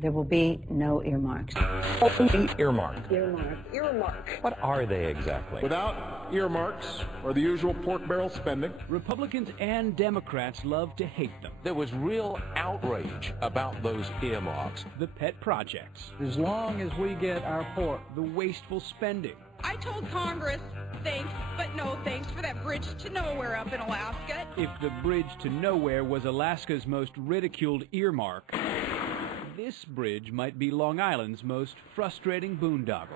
There will be no earmarks. Earmark. Earmark. What are they exactly? Without earmarks or the usual pork barrel spending, Republicans and Democrats love to hate them. There was real outrage about those earmarks. The pet projects. As long as we get our pork. The wasteful spending. I told Congress, thanks, but no thanks for that bridge to nowhere up in Alaska. If the bridge to nowhere was Alaska's most ridiculed earmark, this bridge might be Long Island's most frustrating boondoggle.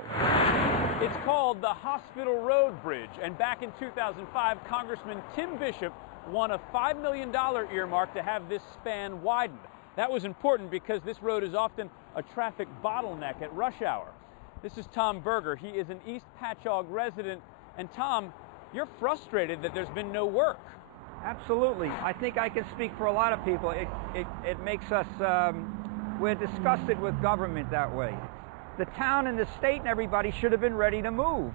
It's called the Hospital Road Bridge, and back in 2005, Congressman Tim Bishop won a $5 million earmark to have this span widened. That was important because this road is often a traffic bottleneck at rush hour. This is Tom Berger. He is an East Patchogue resident. And Tom, you're frustrated that there's been no work. Absolutely. I think I can speak for a lot of people. It makes us, we're disgusted with government that way. The town and the state and everybody should have been ready to move.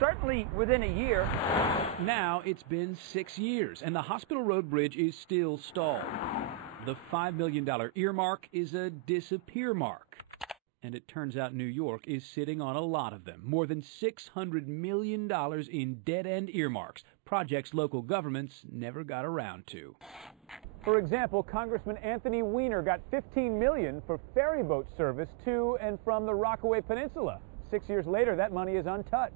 Certainly within a year. Now it's been 6 years, and the Hospital Road Bridge is still stalled. The $5 million earmark is a disappearmark. And it turns out New York is sitting on a lot of them. More than $600 million in dead-end earmarks, projects local governments never got around to. For example, Congressman Anthony Weiner got $15 million for ferry boat service to and from the Rockaway Peninsula. 6 years later, that money is untouched.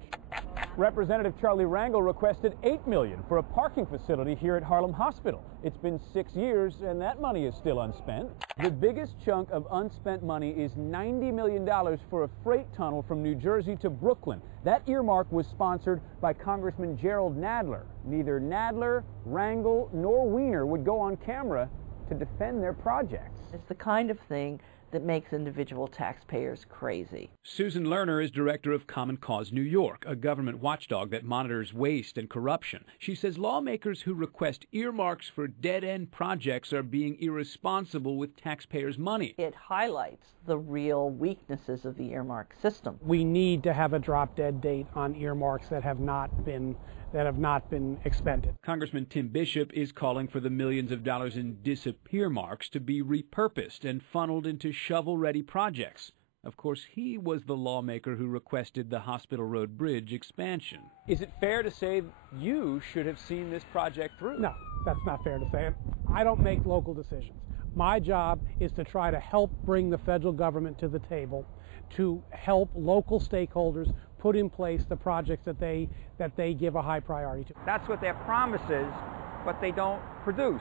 Representative Charlie Rangel requested $8 million for a parking facility here at Harlem Hospital. It's been 6 years, and that money is still unspent. The biggest chunk of unspent money is $90 million for a freight tunnel from New Jersey to Brooklyn. That earmark was sponsored by Congressman Gerald Nadler. Neither Nadler, Rangel, nor Weiner would go on camera to defend their projects. It's the kind of thing that makes individual taxpayers crazy. Susan Lerner is director of Common Cause New York, a government watchdog that monitors waste and corruption. She says lawmakers who request earmarks for dead-end projects are being irresponsible with taxpayers' money. It highlights the real weaknesses of the earmark system. We need to have a drop-dead date on earmarks that have not been expended. Congressman Tim Bishop is calling for the millions of dollars in disappearmarks to be repurposed and funneled into shovel-ready projects. Of course, he was the lawmaker who requested the Hospital Road Bridge expansion. Is it fair to say you should have seen this project through? No, that's not fair to say. I don't make local decisions. My job is to try to help bring the federal government to the table, to help local stakeholders put in place the projects that they give a high priority to. That's what their promise is, but they don't produce.